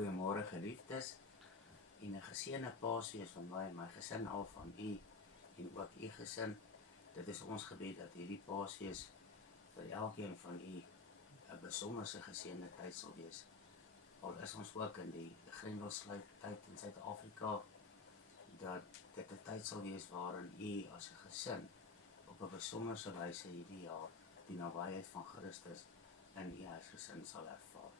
Goeiemôre geliefdes en 'n geseënde Paasfees van my en my gesin al van u en ook u gesin. Dit is ons gebed dat hierdie Paasfees vir elkeen van u 'n besonderse geseënde tyd sal wees. Al is ons ook in die grendelsluit tyd in Suid-Afrika, dat dit 'n tyd sal wees waarin u as 'n gesin op 'n besonderse wyse hierdie jaar die nabyheid van Christus in u huisgesin sal ervaar.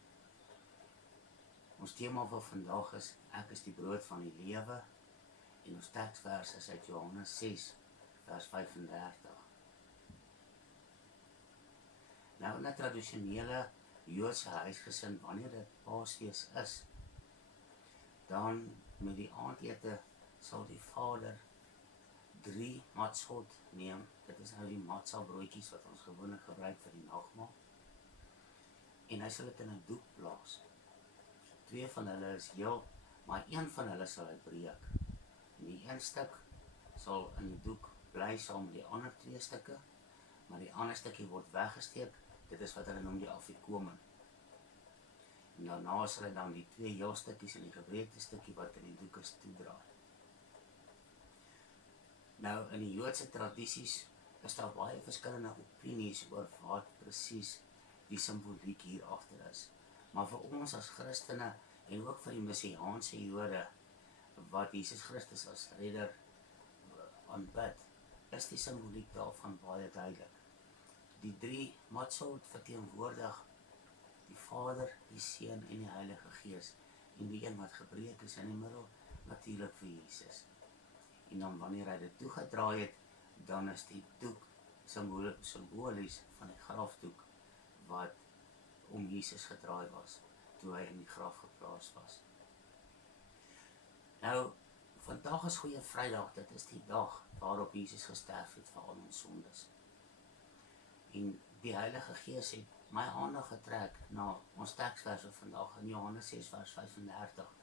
Ons tema vir vandag is, ek is die brood van die lewe, en ons teksvers is uit Johannes 6, vers 35. Nou in 'n tradisionele Joodse huisgesin, wanneer dit Paasfees is, dan met die aandete sal die vader 3 matzot neem. Dit is nou die matza broodjies wat ons gewoonlik gebruik vir die nagmaal. En hy sal dit in 'n doek plaas. 2 van hulle is heel, maar 1 van hulle sal hy breek. En die 1 stuk sal in die doek bly saam met die ander 2 stukke, maar die ander stukkie word weggesteek. Dit is wat hulle noem die afikomen. En daarna sal hy dan die 2 heel stukkies en die gebreekte stukkie wat in die doek is toedraai. Nou in die Joodse tradisies is daar baie verskillende opinies oor wat presies die simboliek hier agter is. Maar vir ons as Christene en ook vir die Messiaanse Jode wat Jesus Christus as redder aanbid, is die simboliek daarvan baie duidelik. Die 3 matzot verteenwoordig die Vader, die Seun en die Heilige Gees, en die een wat gebreek is in die middel natuurlik vir Jesus. En dan wanneer hy dit toegedraai het, dan is die doek simbolies van die grafdoek wat om Jesus gedraai was, toe hy in die graf geplaas was. Nou, vandag is Goeie Vrydag, dit is die dag waarop Jesus gesterf het vir al ons sondes. En die Heilige Gees het my aandag getrek na ons teksvers van vandag in Johannes 6 vers 35,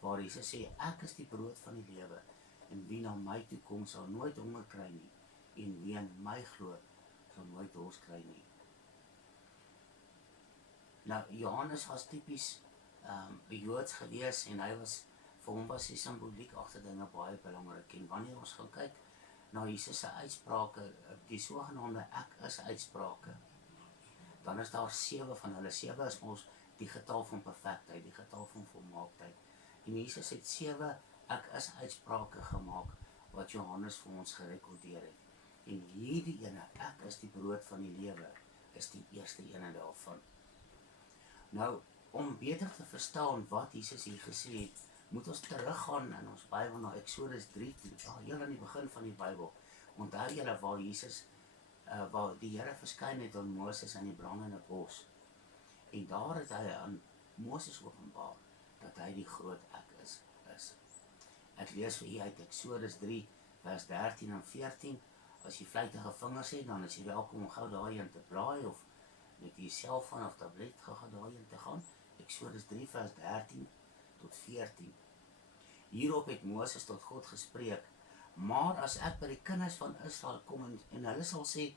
waar Jesus sê, ek is die brood van die lewe, en wie na my toe kom sal nooit honger kry nie, en wie in my glo sal nooit dors kry nie. Nou, Johannes was typies Joods gewees, en vir hom was die simboliek agter dinge baie belangrik. En wanneer ons gaan kyk na Jesus se uitsprake, die sogenaamde ek is uitsprake, dan is daar 7 van hulle. 7 is ons die getal van perfektheid, die getal van volmaaktheid. En Jesus het 7 ek is uitsprake gemaak, wat Johannes vir ons gerekordeer het. En hierdie ene, ek is die brood van die lewe, is die eerste ene daarvan. Nou, om beter te verstaan wat Jesus hier gesê het, moet ons teruggaan in ons Bybel na Exodus 3 toe, heel aan die begin van die Bybel. Onthou julle waar Jesus, waar die Here verskyn het aan Moses in die brandende bos. En daar het hy aan Moses openbaar, dat hy die groot ek is. Ek lees vir u uit Exodus 3, vers 13 en 14. As jy vlytige vingers het, dan is jy welkom om gou daarheen te blaai, of met die selfoon of tablet gou daarheen te gaan. Exodus 3, vers 13 tot 14. Hierop het Moses tot God gespreek, maar as ek by die kinders van Israel kom en hulle sal sê,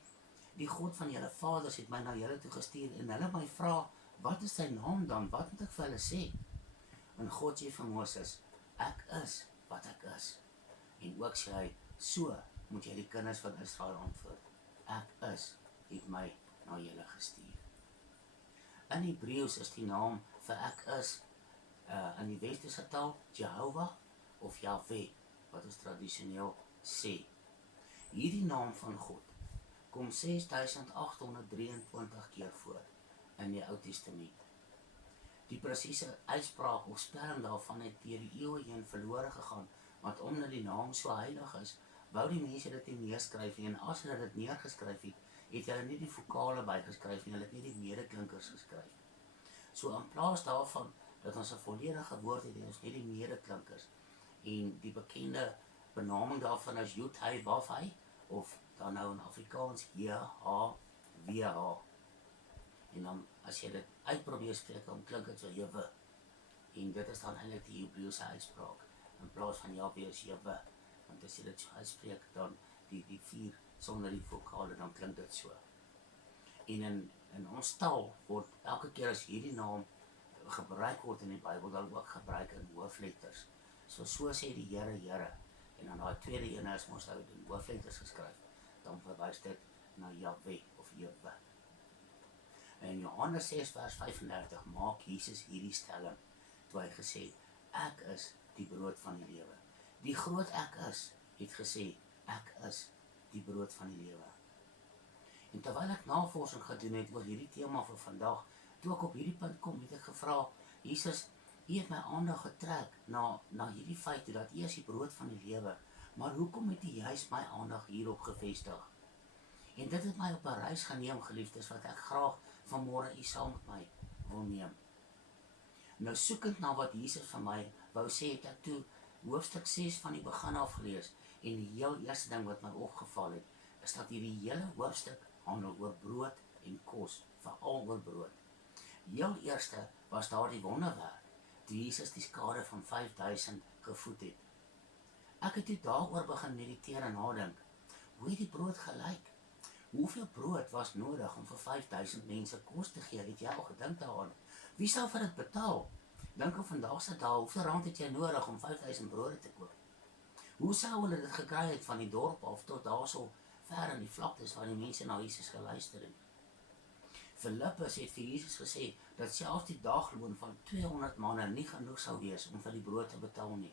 die God van julle vaders het my na julle toe gestuur, en hulle my vra, wat is sy naam dan? Wat moet ek vir hulle sê? En God sê vir Moses, ek is wat ek is. En ook sê hy, so moet jy die kinders van Israel antwoord, ek is, het my na julle gestuur. In Hebreëus is die naam vir ek is, in die westerse taal, Jehovah of Yahweh, wat ons tradisioneel sê. Hierdie naam van God kom 6823 keer voor in die Ou Testament. Die presiese uitspraak of spelling daarvan het deur die eeue heen verlore gegaan, want omdat die naam so heilig is, wou die mense dit nie neerskryf nie, en as hulle dit neergeskryf het, het hulle nie die vokale bygeskryf nie, hulle het nie die medeklinkers geskryf. So in plaas daarvan, dat ons 'n volledige woord het, ons nie die medeklinkers, en die bekende benaming daarvan is Jod, Hy, Waf, Hy, of dan nou in Afrikaans J-H, W-H. En dan, as jy dit uitprobeer spreek, dan klink dit so Jewe. En dit is dan eintlik die Hebreëse uitspraak. In plaas van Jahwe is Jewe. Want as jy dit so uitspreek, dan die 4 sonder die vokale, dan klink dit so. En in ons taal word elke keer as hierdie naam gebruik word in die Bybel, dan ook gebruik in hoofletters. So sê die Here, Here. En dan daai tweede ene is mos nou in hoofletters geskryf. Dan verwys dit na Jahwe of Jewe. En Johannes 6 vers 35 maak Jesus hierdie stelling, toe hy gesê, ek is die brood van die lewe. Die groot ek is, het gesê, ek is die brood van die lewe. En terwyl ek navorsing gedoen het oor hierdie tema vir vandag, toe ek op hierdie punt kom, het ek gevra, Jesus, U het my aandag getrek na hierdie feit dat U is die brood van die lewe, maar hoekom het U juist my aandag hierop gevestig? En dit het my op 'n reis geneem, geliefdes, wat ek graag vanmôre U saam met my wil neem. Nou soekend na wat Jesus vir my wou sê, het ek toe hoofstuk 6 van die begin af gelees, en die heel eerste ding wat my opgeval het, is dat hierdie hele hoofstuk handel oor brood en kos, veral oor brood. Heel eerste was daar die wonderwerk, toe Jesus die skare van 5000 gevoed het. Ek het toe daaroor begin mediteer en nadink, hoe het die brood gelyk? Hoeveel brood was nodig om vir 5000 mense kos te gee? Het jy al gedink daaraan? Wie sou vir dit betaal? Dink aan vandag se dae, hoeveel rand het jy nodig om 5000 brode te koop? Hoe sou hulle dit gekry het van die dorp af tot daarso ver in die vlaktes waar die mense na Jesus geluister het? Filippus het vir Jesus gesê dat selfs die dagloon van 200 manne nie genoeg sou wees om vir die brood te betaal nie.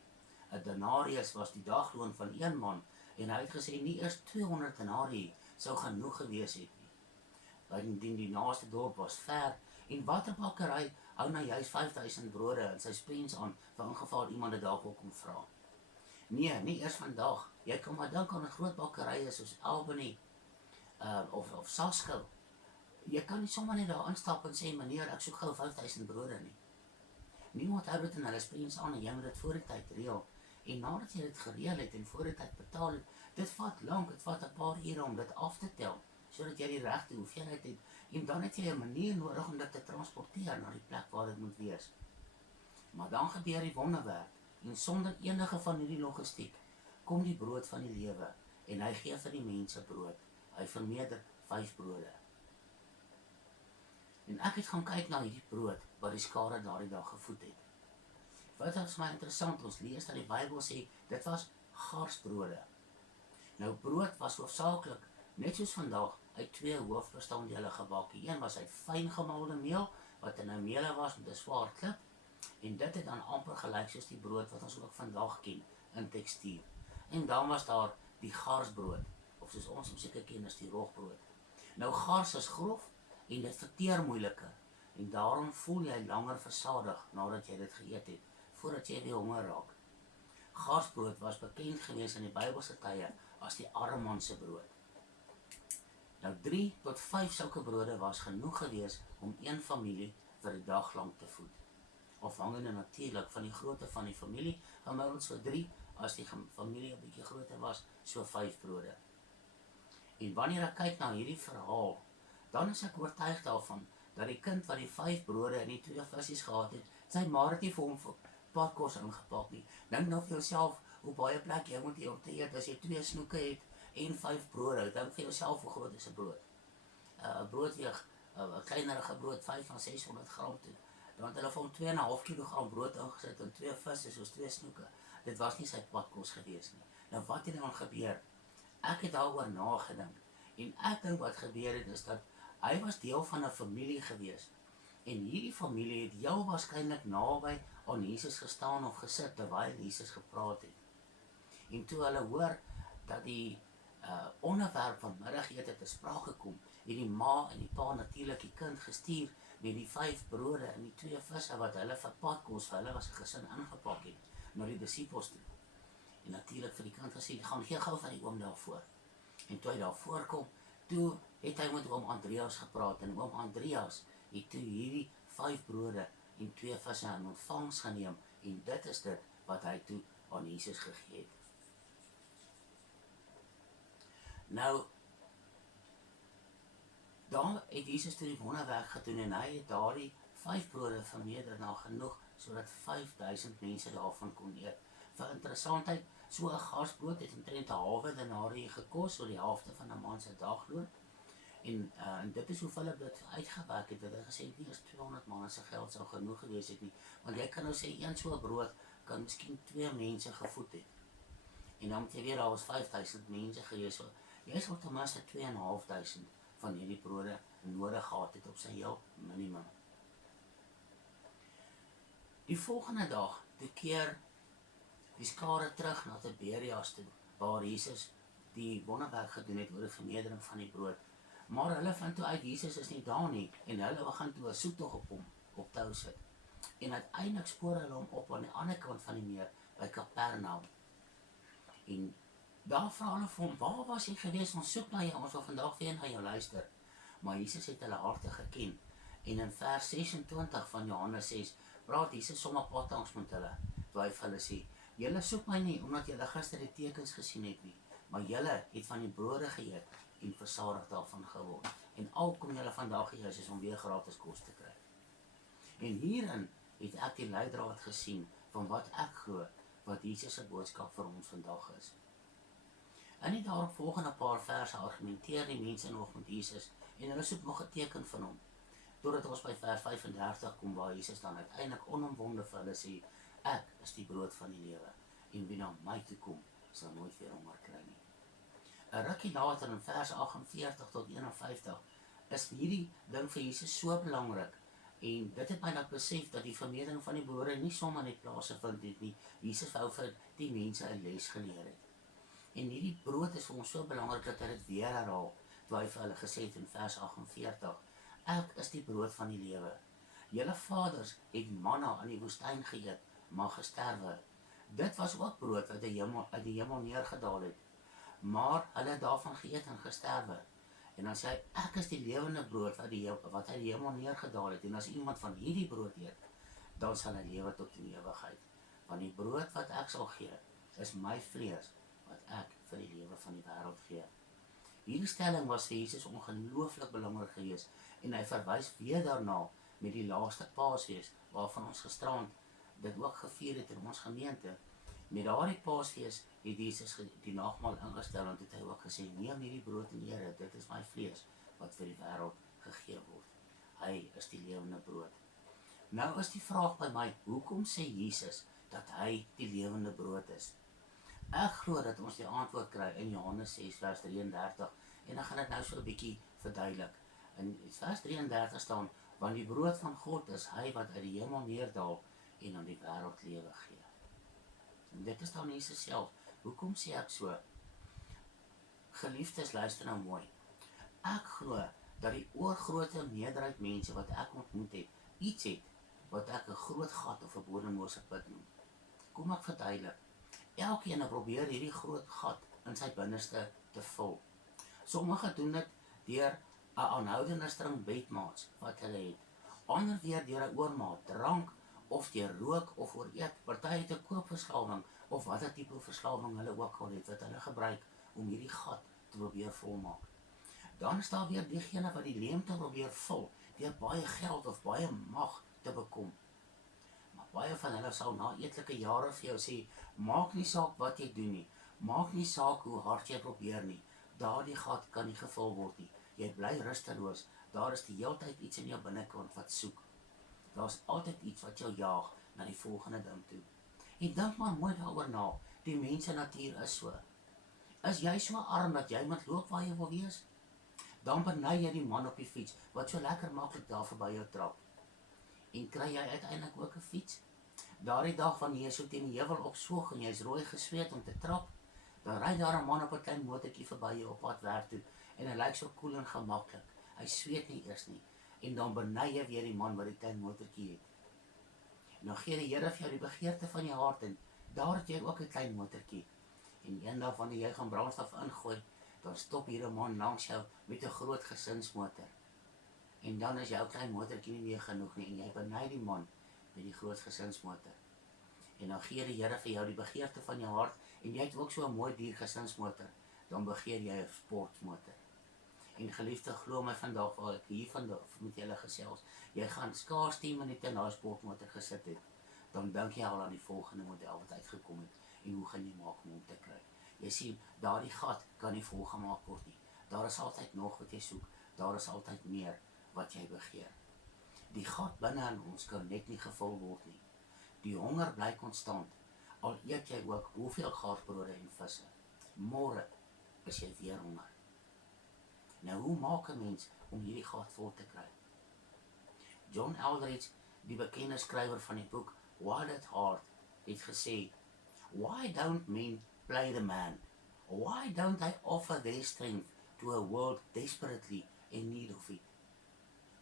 'n denarius was die dagloon van een man, en hy het gesê nie eers 200 denarii sou genoeg gewees het nie. Bovendien die naaste dorp was ver, en watter bakkery hou nou juist 5000 brode in sy spens aan, vir ingeval iemand dit dalk wil kom vra. Nee, nie eers vandag. Jy kan maar dink aan 'n groot bakkerye soos Albany of Saskil. Jy kan nie sommer net daar instap en sê, meneer, ek soek gou 5000 brode nie. Niemand hou dit in hulle spens aan en jy moet dit voor die tyd reël. En nadat jy dit gereël het en voor die tyd betaal het, dit vat lank, dit vat 'n paar ure om dit af te tel, sodat jy die regte hoeveelheid het, en dan het jy 'n manier nodig om dit te transporteer na die plek waar dit moet wees. Maar dan gebeur die wonderwerk, en sonder enige van hierdie logistiek, kom die brood van die lewe, en hy gee vir die mense brood. Hy vermeerder 5 brode. En ek het gaan kyk na hierdie brood, wat die skare daardie dag gevoed het. Wat is my interessant, ons lees dat die Bybel sê, dit was garsbrode. Nou brood was hoofsaaklik, net soos vandag, uit 2 hoofbestanddele gebak. Een was uit fyn gemaalde meel, wat in 'n meele was met 'n swaar klip, en dit het dan amper gelyk soos die brood wat ons ook vandag ken, in tekstuur. En dan was daar die garsbrood, of soos ons hom seker ken as die rogbrood. Nou gars is grof, en dit verteer moeiliker, en daarom voel jy langer versadig nadat jy dit geëet het, voordat jy weer honger raak. Garsbrood was bekend gewees in die Bybelse tye as die arme man se brood. Nou 3 tot 5 sulke brode was genoeg gewees om een familie vir die dag lank te voed. Afhangende natuurlik van die grootte van die familie, gemiddeld so 3, as die familie 'n bietjie groter was, so 5 brode. En wanneer ek kyk na hierdie verhaal, dan is ek oortuig daarvan, dat die kind wat die 5 brode en die 2 visse gehad het, sy ma het nie vir hom vir padkos ingepak nie. Dink nou vir jouself, hoe baie plek jy moet hê om te eet, as jy 2 snoeke het, en 5 brode, dink vir jouself hoe groot is 'n brood. 'n brood weeg, 'n kleinerige brood, 5 van 600 gram toe. Dan het hulle vir hom 2,5 kilogram brood ingesit, en 2 visse, soos 2 snoeke. Dit was nie sy padkos gewees nie. Nou wat het dan gebeur? Ek het daaroor nagedink, en ek dink wat gebeur het, is dat hy was deel van 'n familie gewees, en hierdie familie het heel waarskynlik naby aan Jesus gestaan of gesit, terwyl Jesus gepraat het. En toe hulle hoor, dat die onderwerp van middagete te sprake kom, het die ma en die pa natuurlik die kind gestuur, met die 5 brode en die 2 visse, wat hulle vir padkos vir hulle as 'n gesin ingepak het, na die disippels toe. En natuurlik vir die kind gesê, gaan gee gou van die oom daarvoor. En toe hy daarvoor kom, toe het hy met oom Andreas gepraat, en oom Andreas het toe hierdie 5 brode en 2 visse in ontvangs geneem, en dit is dit wat hy toe aan Jesus gegee het. Nou, dan het Jesus toe die wonderwerk gedoen, en hy het daardie 5 brode vermeerder na genoeg, sodat 5000 mense daarvan kon eet. Vir interessantheid, so 'n garsbrood het omtrent 'n halwe denarii gekos, so die helfte van 'n man se dagloon. En dit is hoe Philip dit uitgewerk het. Hy gesê nie as 200 manne se geld sou genoeg gewees het nie. Want jy kan nou sê een so brood kan miskien 2 mense gevoed het. En dan moet jy weer, daar was 5000 mense gewees. So, jy sal ten minste 2500 van hierdie brode nodig gehad het op sy heel minimum. Die volgende dag, toe keer die skare terug na Tiberias toe, waar Jesus die wonderwerk gedoen het oor die vernedering van die brood. Maar hulle vind toe uit, Jesus is nie daar nie, en hulle begin toe 'n soektog op hom op tou sit. En uiteindelik spoor hulle hom op aan die ander kant van die meer, by Kapernaum. En daar vra hulle vir hom, waar was jy gewees, ons soek na jou, ons wil vandag weer na jou luister. Maar Jesus het hulle harte geken. En in vers 26 van Johannes 6, praat Jesus sommer paasdiens met hulle, toe hy vir hulle sê, julle soek my nie, omdat julle gister die tekens gesien het nie, maar julle het van die brode geëet, en versadig daarvan geword. En al kom julle vandag hier is om weer gratis kos te kry. En hierin het ek die leidraad gesien van wat ek glo, wat Jesus se boodskap vir ons vandag is. In die daaropvolgende paar verse argumenteer die mense nog met Jesus en hulle soek nog 'n teken van hom. Totdat ons by vers 35 kom waar Jesus dan uiteindelik onomwonde vir hulle sê, ek is die brood van die lewe en wie na my toe kom, sal nooit weer honger kry nie. 'n Rukkie later in vers 48 tot 51 is hierdie ding vir Jesus so belangrik en dit het my laat besef dat die vernedering van die brode nie sommer net plaasgevind het nie. Jesus wou vir die mense 'n les geleer het. En hierdie brood is vir ons so belangrik dat hy dit weer herhaal, toe hy vir hulle gesê het in vers 48, ek is die brood van die lewe. Julle vaders het manna in die woestyn geëet, maar gesterwe. Dit was ook brood wat uit die hemel neergedaal het, maar hulle het daarvan geëet en gesterwe. En dan sê hy, ek is die lewende brood wat uit die hemel neergedaal het, en as iemand van hierdie brood eet, dan sal hy lewe tot in ewigheid. Want die brood wat ek sal gee, is my vlees, wat ek vir die lewe van die wêreld gee. Hierdie stelling was vir Jesus ongelooflik belangrik geweest, en hy verwys weer daarna met die laaste Paasfees, waarvan ons gisterand dit ook gevier het in ons gemeente. Met daardie Paasfees het Jesus die nagmaal ingestel en het hy ook gesê, neem hierdie brood en eet, dit is my vlees wat vir die wêreld gegee word. Hy is die lewende brood. Nou is die vraag by my, hoekom sê Jesus dat hy die lewende brood is? Ek glo dat ons die antwoord kry in Johannes 6 vers 33 en ek gaan dit nou so 'n bietjie verduidelik. In vers 33 staan, want die brood van God is hy wat uit die hemel neerdal en aan die wêreld lewe gee. En dit is dan Jesus self. Hoekom sê ek so? Geliefdes, luister nou mooi. Ek glo dat die oorgrote meerderheid mense wat ek ontmoet het, iets het wat ek 'n groot gat of 'n bodemlose put noem. Kom ek verduidelik. Elkeen probeer hierdie groot gat in sy binneste te vul. Sommige doen dit deur 'n aanhoudende string bedmaats wat hulle het. Ander weer deur 'n oormaat drank of deur rook of ooreet. Party het 'n koopverslawing of watter tipe verslawing hulle ook al het wat hulle gebruik om hierdie gat te probeer volmaak. Dan is daar weer diegene wat die leemte probeer vul deur baie geld of baie mag te bekom. Maar baie van hulle sal na etlike jare vir jou sê, maak nie saak wat jy doen nie, maak nie saak hoe hard jy probeer nie, daardie gat kan nie gevul word nie. Jy bly rusteloos, daar is die heeltyd iets in jou binnekant wat soek. Daar is altyd iets wat jou jaag na die volgende ding toe. En dink maar mooi daaroor na, die mense natuur is so. Is jy so arm dat jy moet loop waar jy wil wees? Dan beny jy die man op die fiets, wat so lekker maklik daar verby jou trap. En kry jy uiteindelik ook 'n fiets? Daardie dag wanneer jy so teen die heuwel opswoeg en jy's rooi gesweet om te trap, dan ry daar 'n man op 'n klein motortjie verby jou op pad werk toe, en hy lyk so koel en gemaklik. Hy sweet nie eers nie. En dan beny jy weer die man wat die klein motortjie het. En dan gee die Here vir jou die begeerte van jou hart, en daar het jy ook 'n klein motortjie. En eendag wanneer jy gaan brandstof ingooi, dan stop hier 'n man langs jou met 'n groot gesinsmotor. En dan is jou klein motortjie nie meer genoeg nie, en jy beny die man met die groot gesinsmotor. En dan gee die Here vir jou die begeerte van jou hart, en jy het ook so 'n mooi duur gesinsmotor, dan begeer jy 'n sportmotor. En geliefde, glo my vandag waar ek hier vandag met julle gesels, jy gaan skaars 10 minute na 'n sportmotor gesit het, dan dink jy al aan die volgende model wat uitgekom het, en hoe gaan jy maak om hom te kry. Jy sien, daardie gat kan nie volgemaak word nie. Daar is altyd nog wat jy soek. daar is altyd meer wat jy begeer. Die gat binne in ons kan net nie gevul word nie. Die honger bly konstant, al eet jy ook hoeveel gaarbrode en visse. Môre is jy weer honger. Nou, hoe maak 'n mens om hierdie gat vol te kry? John Eldredge, die bekende skrywer van die boek Wild at Heart, het gesê, "Why don't men play the man? Why don't they offer their strength to a world desperately in need of it?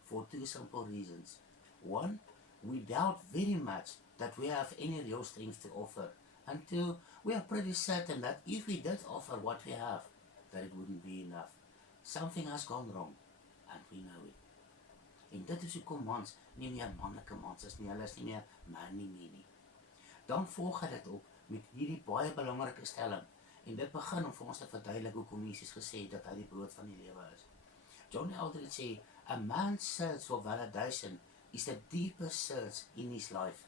For two simple reasons. One, we doubt very much that we have any real strength to offer. And two, we are pretty certain that if we did offer what we have, that it wouldn't be enough. Something has gone wrong, and we know it." En dit is hoekom mans nie meer mannelike mans is nie, hulle is nie meer man nie. Dan volg hy dit op met hierdie baie belangrike stelling, en dit begin om vir ons te verduidelik hoekom Jesus gesê dat hy die brood van die lewe is. John Eldredge sê, "A man's search for validation is the deepest search in his life.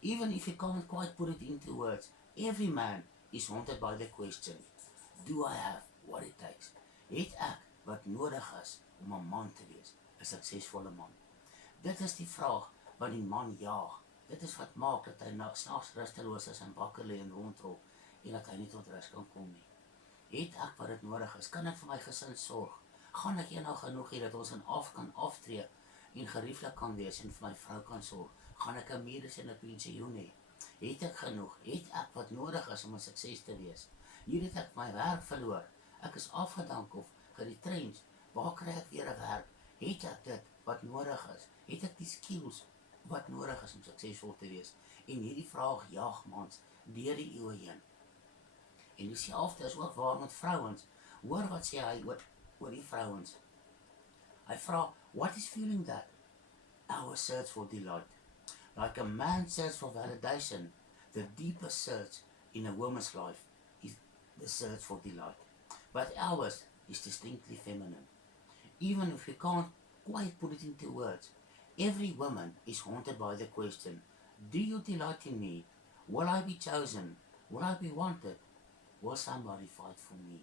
Even if he can't quite put it into words, every man is haunted by the question, do I have what it takes? Het ek wat nodig is om 'n man te wees, 'n suksesvolle man?" Dit is die vraag wat die man jaag. Dit is wat maak dat hy s'nags rusteloos is en wakker lê en rondrol en dat hy nie tot rus kan kom nie. Het ek wat dit nodig is? Kan ek vir my gesin sorg? Gaan ek eendag genoeg hê dat ons kan aftree en gerieflik kan wees en vir my vrou kan sorg? Gaan ek 'n mediese en 'n pensioen hê? Het ek genoeg? Het ek wat nodig is om 'n sukses te wees? Hier het ek my werk verloor. Ek is afgedank of geretrencht. Waar kry ek weer 'n werk? Het ek dit wat nodig is? Het ek die skills wat nodig is om suksesvol te wees? En hierdie vraag jaag mans deur die eeue heen. En dieselfde is ook waar met vrouens. Hoor wat sê hy oor die vrouens. Hy vra, "What is fueling that? Our search for delight. Like a man search for validation, the deepest search in a woman's life is the search for delight. But ours is distinctly feminine. Even if we can't quite put it into words, every woman is haunted by the question, do you delight in me? Will I be chosen? Will I be wanted? Will somebody fight for me?"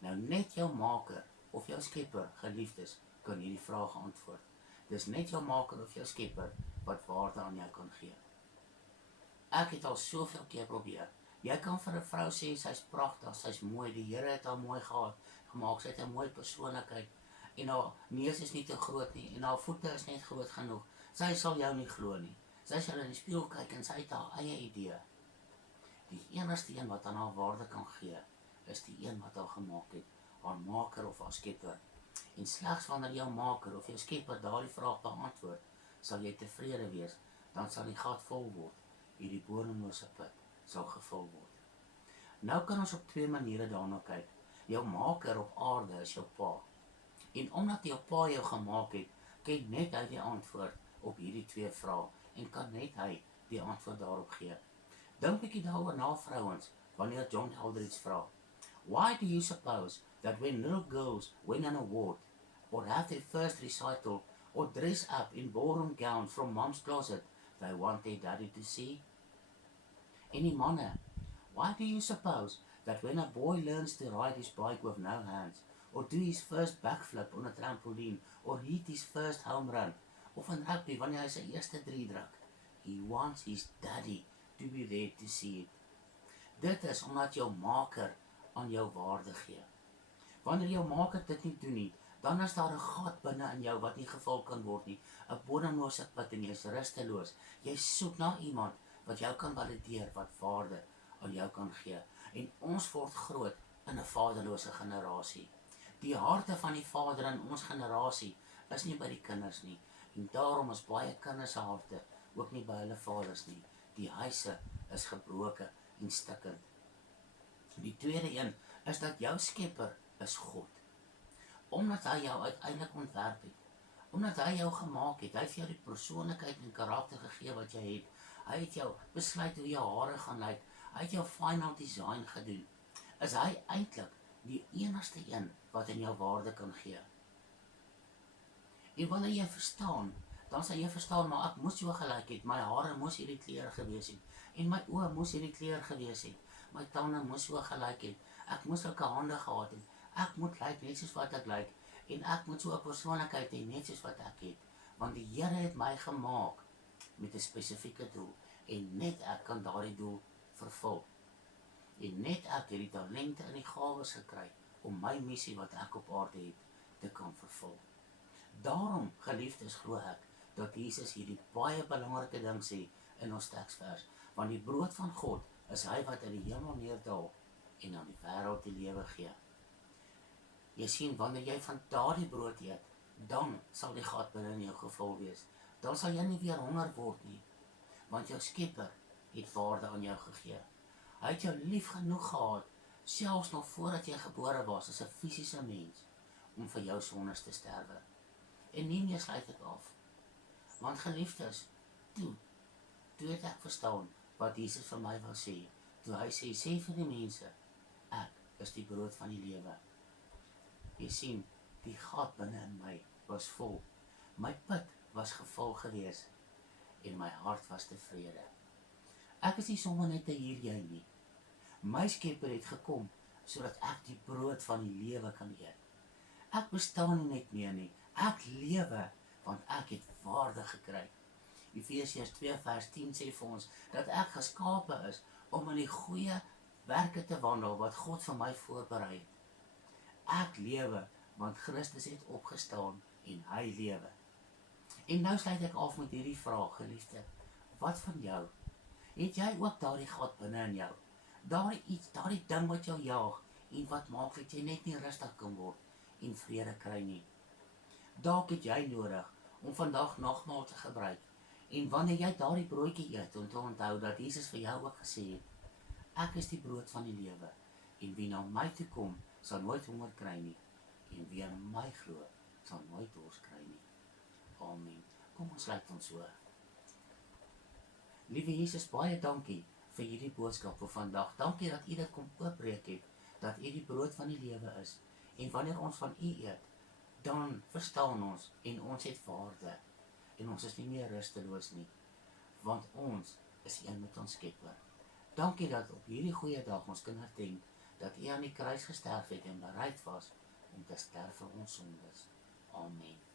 Nou net jou maker of jou skepper, geliefdes, kan hierdie vraag antwoord. Dis net jou maker of jou skepper wat waarde aan jou kan gee. Ek het al soveel keer probeer. Jy kan vir 'n vrou sê, sy's pragtig, sy's mooi, die Here het haar mooi gemaak, sy het 'n mooi persoonlikheid, en haar neus is nie te groot nie, en haar voete is net groot genoeg. Sy sal jou nie glo nie. Sy sal in die spieël kyk en sy het haar eie idee. Die enigste een wat aan haar waarde kan gee, is die een wat haar gemaak het, haar maker of haar skepper. En slegs wanneer jou maker of jou skepper daardie vraag beantwoord, sal jy tevrede wees, dan sal die gat vol word, en die bodemlose put sal gevul word. Nou kan ons op twee maniere daarna kyk. Jou maker op aarde is jou pa. En omdat jou pa jou gemaak het, ken net hy die antwoord op hierdie twee vrae, en kan net hy die antwoord daarop gee. Dink bietjie daaroor na, vrouens, wanneer John Eldredge vra, "Why do you suppose that when little girls win an award, or have their first recital, or dress up in ballroom gowns from mom's closet, they want their daddy to see?" En die manne, "Why do you suppose that when a boy learns to ride his bike with no hands, or do his first backflip on a trampoline, or hit his first home run, of in rugby wanneer hy sy eerste 3 druk, he wants his daddy to be there to see it?" Dit is omdat jou maker aan jou waarde gee. Wanneer jou maker dit nie doen nie, dan is daar 'n gat binne in jou wat nie gevul kan word nie, 'n bodemlose put en jy is rusteloos. Jy soek na iemand wat jou kan valideer, wat waarde aan jou kan gee. En ons word groot in 'n vaderlose generasie. Die harte van die vader in ons generasie is nie by die kinders nie, en daarom is baie kinders se harte ook nie by hulle vaders nie. Die huise is gebroken en stikkend. Die tweede een is dat jou skepper is God. Omdat hy jou uiteindelik ontwerp het, omdat hy jou gemaak het, hy het jou die persoonlikheid en karakter gegee wat jy het, hy het jou besluit hoe jou hare gaan lyk, hy het jou final design gedoen, is hy eintlik die enigste een wat in jou waarde kan gee. En wanneer jy verstaan, dan sal jy verstaan, maar ek moes so gelyk het, my hare moes hierdie kleur gewees het, en my oë moes hierdie kleur gewees het, my tande moes so gelyk het, ek moes sulke hande gehad het, ek moet lyk net soos wat ek lyk, En ek moet so 'n persoonlikheid hê, net soos wat ek het. Want die Here het my gemaak met 'n spesifieke doel. En net ek kan daardie doel vervul. En net ek het die talente en die gawes gekry om my missie wat ek op aarde het, te kan vervul. Daarom, geliefdes, glo ek, dat Jesus hierdie baie belangrike ding sê in ons teksvers. Want die brood van God is hy wat uit die hemel neerdaal en aan die wêreld die lewe gee. Jy sien, wanneer jy van daardie brood eet, dan sal die gat binne in jou gevul wees. Dan sal jy nie weer honger word nie, want jou Skepper het waarde aan jou gegee. Hy het jou lief genoeg gehad, selfs nog voordat jy gebore was as 'n fisiese mens, om vir jou sondes te sterwe. En nie meer sluit ek af. Want geliefdes, toe het ek verstaan wat Jesus vir my wil sê. Toe hy sê vir die mense, ek is die brood van die lewe. Jy sien, die gat binne in my was vol. My put was gevul gewees en my hart was tevrede. Ek is nie sommer net 'n hier jy nie. My Skepper het gekom sodat ek die brood van die lewe kan eet. Ek bestaan nie net meer nie. Ek lewe want ek het waarde gekry. Efesiërs 2 vers 10 sê vir ons dat ek geskape is om in die goeie werke te wandel wat God vir my voorberei het. Ek lewe want Christus het opgestaan en hy lewe. En nou sluit ek af met hierdie vraag, geliefde. Wat van jou? Het jy ook daardie gat binne in jou? Daardie ding wat jou jaag en wat maak dat jy net nie rustig kan word en vrede kry nie. Dalk het jy nodig om vandag nagmaal te gebruik. En wanneer jy daardie broodjie eet, om te onthou dat Jesus vir jou ook gesê het, ek is die brood van die lewe, en wie na my toe kom, sal nooit honger kry nie, en wie aan my glo, sal nooit dors kry nie. Amen. Kom ons sluit ons so. Liewe Jesus, baie dankie vir hierdie boodskap vir vandag. Dankie dat u dit kom oopbreek het, dat u die brood van die lewe is. En wanneer ons van u eet, dan verstaan ons en ons het waarde. En ons is nie meer rusteloos nie, want ons is een met ons Skepper. Dankie dat op hierdie goeie dag ons kan herdenk dat u aan die kruis gesterf het en bereid was om te sterf vir ons sondes. Amen.